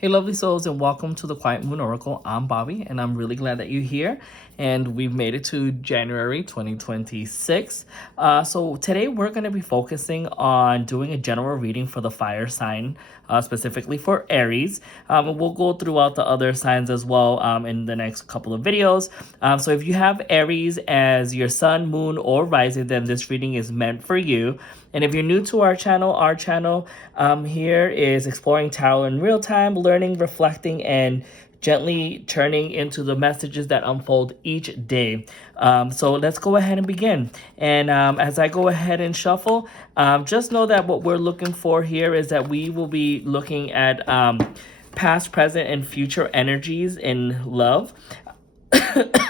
Hey, lovely souls, and welcome to the Quiet Moon Oracle. I'm Bobby, and I'm really glad that you're here. And we've made it to January 2026. So today we're going to be focusing on doing a general reading for the fire sign, specifically for Aries. We'll go throughout the other signs as well in the next couple of videos. So if you have Aries as your sun, moon, or rising, then this reading is meant for you. And if you're new to our channel here is exploring tarot in real time, learning, reflecting, and gently turning into the messages that unfold each day. So let's go ahead and begin. And as I go ahead and shuffle, just know that what we're looking for here is that we will be looking at past, present, and future energies in love.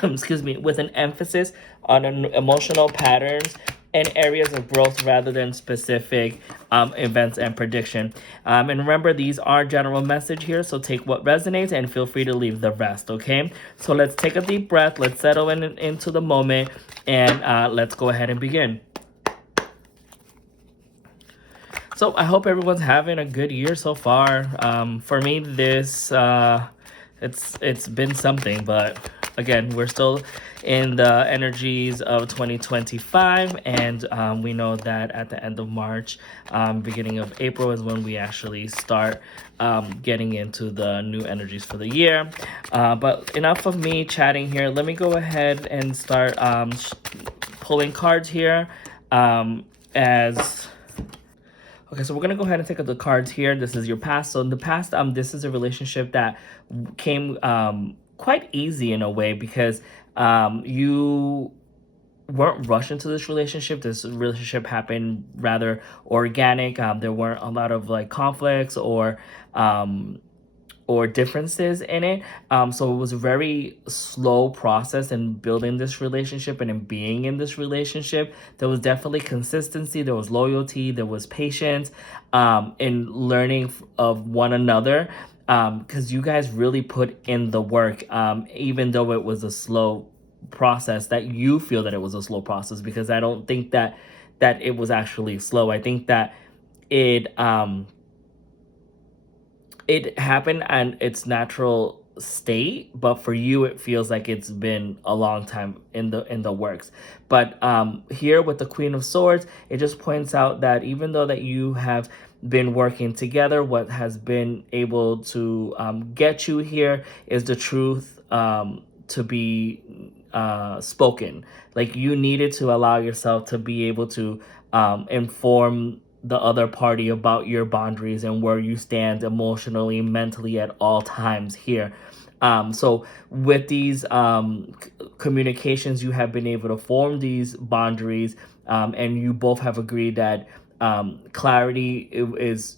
Excuse me, with an emphasis on emotional patterns and areas of growth rather than specific events and prediction. And remember, these are general message here, so take what resonates and feel free to leave the rest, okay? So let's take a deep breath, let's settle into the moment, and let's go ahead and begin. So I hope everyone's having a good year so far. For me, this it's been something, but again, we're still in the energies of 2025, and we know that at the end of March, beginning of April is when we actually start getting into the new energies for the year. But enough of me chatting here. Let me go ahead and start pulling cards here as... Okay, so we're gonna go ahead and take up the cards here. This is your past. So in the past, this is a relationship that came quite easy in a way because you weren't rushed into this relationship. This relationship happened rather organic. There weren't a lot of like conflicts or differences in it. So it was a very slow process in building this relationship and in being in this relationship. There was definitely consistency, there was loyalty, there was patience in learning of one another, because you guys really put in the work, even though it was a slow process, that you feel that it was a slow process, because I don't think that it was actually slow. I think that it happened and its natural state, but for you it feels like it's been a long time in the works. But here with the Queen of Swords, it just points out that even though that you have been working together, what has been able to get you here is the truth to be spoken. Like, you needed to allow yourself to be able to inform the other party about your boundaries and where you stand emotionally, mentally at all times here. So with these communications, you have been able to form these boundaries, and you both have agreed that clarity is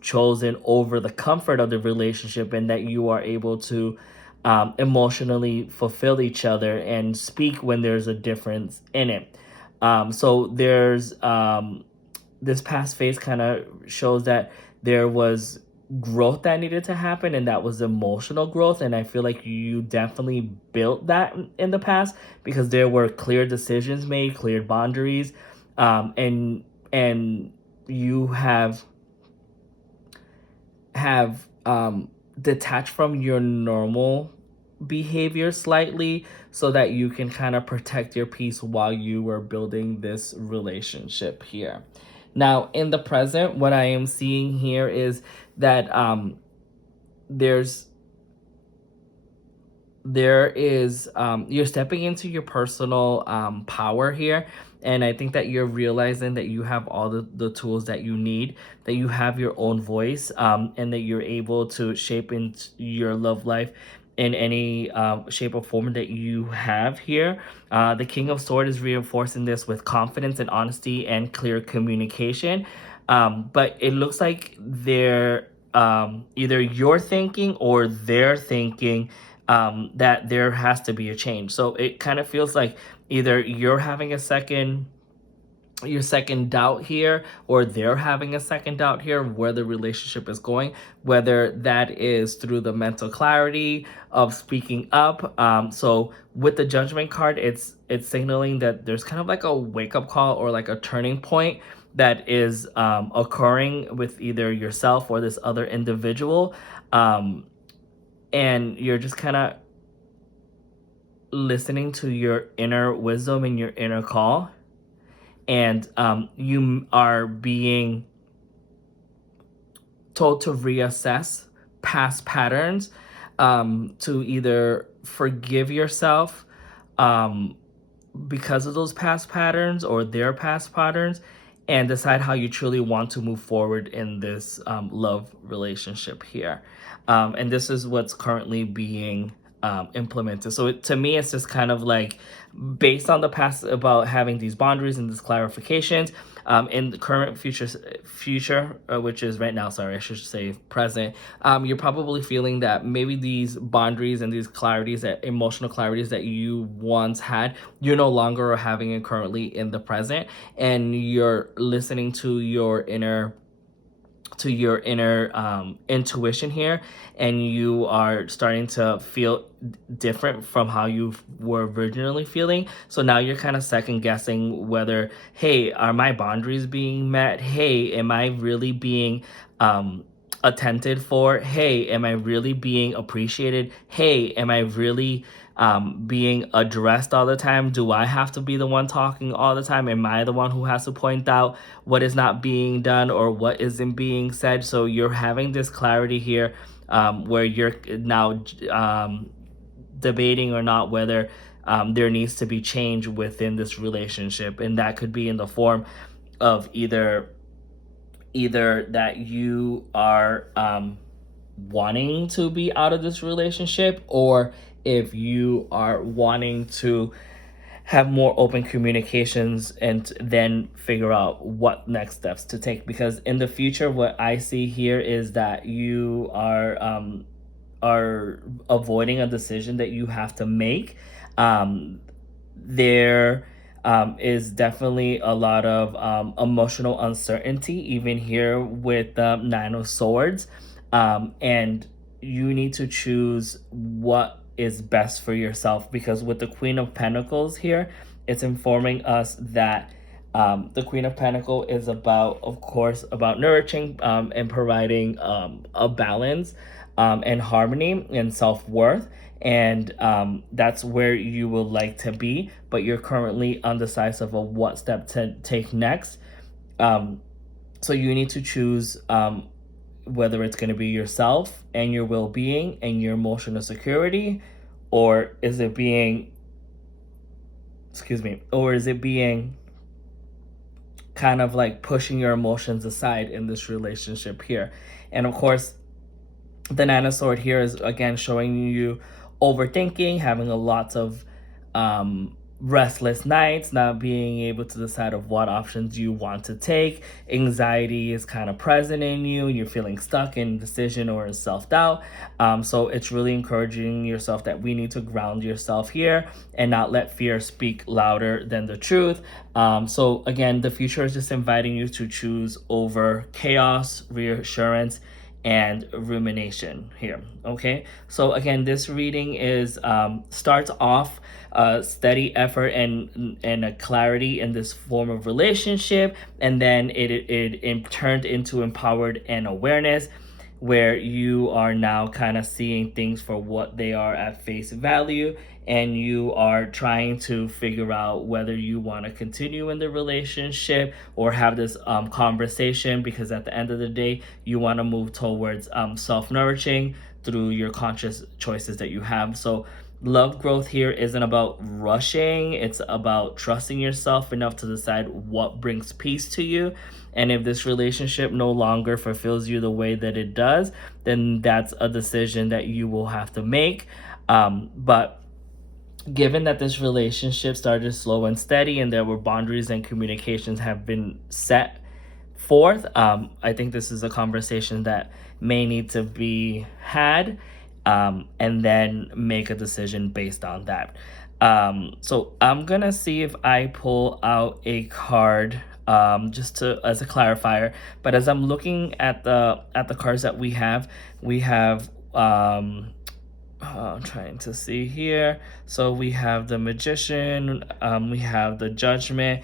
chosen over the comfort of the relationship, and that you are able to emotionally fulfill each other and speak when there's a difference in it. So there's this past phase kind of shows that there was growth that needed to happen, and that was emotional growth. And I feel like you definitely built that in the past, because there were clear decisions made, clear boundaries, and you have detached from your normal behavior slightly, so that you can kind of protect your peace while you were building this relationship here. Now, in the present, what I am seeing here is that you're stepping into your personal power here. And I think that you're realizing that you have all the tools that you need, that you have your own voice, and that you're able to shape into your love life in any shape or form that you have here. The King of Swords is reinforcing this with confidence and honesty and clear communication. But it looks like they're either you're thinking or they're thinking that there has to be a change. So it kind of feels like either you're having your second doubt here, or they're having a second doubt here where the relationship is going, whether that is through the mental clarity of speaking up. So with the Judgment card, it's signaling that there's kind of like a wake-up call or like a turning point that is occurring with either yourself or this other individual. Um, and you're just kind of listening to your inner wisdom and your inner call. And you are being told to reassess past patterns, to either forgive yourself um, because of those past patterns or their past patterns, and decide how you truly want to move forward in this love relationship here. And this is what's currently being implemented. So to me, it's just kind of like based on the past about having these boundaries and these clarifications. In the current future, which is right now, sorry, I should say present, you're probably feeling that maybe these boundaries and these clarities, that emotional clarities that you once had, you're no longer having it currently in the present, and you're listening to your inner intuition here, and you are starting to feel different from how you were originally feeling. So now you're kind of second guessing whether, hey, are my boundaries being met? Hey, am I really being attended for? Hey, am I really being appreciated? Hey, am I really being addressed all the time? Do I have to be the one talking all the time? Am I the one who has to point out what is not being done or what isn't being said? So you're having this clarity here, where you're now debating or not whether there needs to be change within this relationship, and that could be in the form of either that you are wanting to be out of this relationship, or if you are wanting to have more open communications and then figure out what next steps to take. Because in the future, what I see here is that you are avoiding a decision that you have to make. There is definitely a lot of emotional uncertainty, even here with the Nine of Swords. And you need to choose what is best for yourself, because with the Queen of Pentacles here, it's informing us that the Queen of Pentacles is about, of course, about nurturing and providing a balance and harmony and self-worth, and that's where you would like to be, but you're currently undecisive of what step to take next. So you need to choose whether it's going to be yourself and your well-being and your emotional security, or is it being or is it being kind of like pushing your emotions aside in this relationship here. And of course, the Nine of Swords here is again showing you overthinking, having a lot of restless nights, not being able to decide of what options you want to take. Anxiety is kind of present in you. You're feeling stuck in decision or in self-doubt. So it's really encouraging yourself that we need to ground yourself here and not let fear speak louder than the truth. So again, the future is just inviting you to choose over chaos, reassurance, and rumination here. Okay, so again, this reading is starts off steady effort and a clarity in this form of relationship, and then it turned into empowered and awareness, where you are now kind of seeing things for what they are at face value, and you are trying to figure out whether you want to continue in the relationship or have this conversation, because at the end of the day, you want to move towards self-nourishing through your conscious choices that you have. So love growth here isn't about rushing, it's about trusting yourself enough to decide what brings peace to you. And if this relationship no longer fulfills you the way that it does, then that's a decision that you will have to make. But given that this relationship started slow and steady, and there were boundaries and communications have been set forth, I think this is a conversation that may need to be had, and then make a decision based on that. So I'm gonna see if I pull out a card, just to as a clarifier. But as I'm looking at the cards that we have, I'm trying to see here. So we have the Magician, we have the Judgment,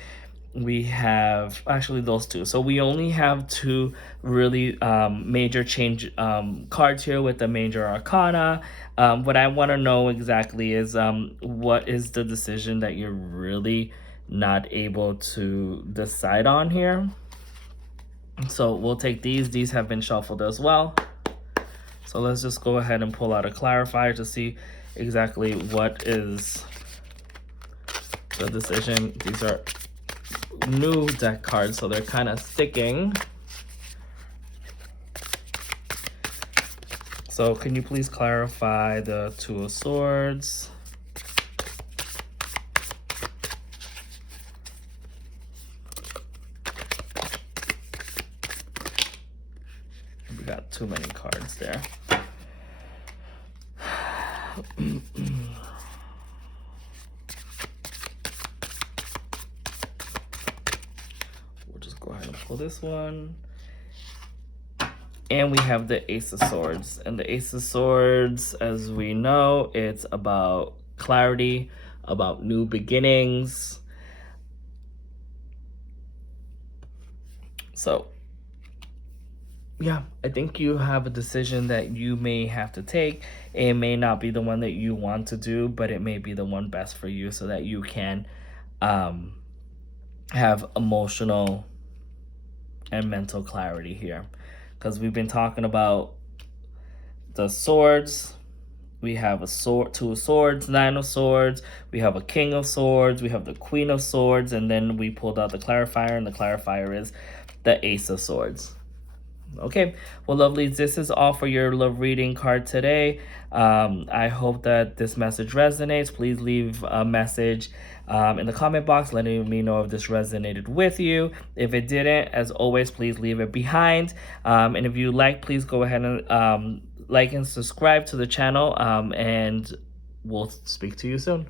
we have actually those two. So we only have two really major change cards here with the major arcana. What I want to know exactly is what is the decision that you're really not able to decide on here. So we'll take these. These have been shuffled as well. So let's just go ahead and pull out a clarifier to see exactly what is the decision. These are new deck cards, so they're kind of sticking. So can you please clarify the Two of Swords? We got too many cards there. We'll just go ahead and pull this one. And we have the Ace of Swords. And the Ace of Swords, as we know, it's about clarity, about new beginnings. So, yeah, I think you have a decision that you may have to take. It may not be the one that you want to do, but it may be the one best for you so that you can have emotional and mental clarity here. Because we've been talking about the swords. We have a sword, Two of Swords, Nine of Swords. We have a King of Swords. We have the Queen of Swords. And then we pulled out the clarifier, and the clarifier is the Ace of Swords. Okay, well, lovelies, this is all for your love reading card today. I hope that this message resonates. Please leave a message in the comment box letting me know if this resonated with you. If it didn't, as always, please leave it behind. And if you like, please go ahead and like and subscribe to the channel, and we'll speak to you soon.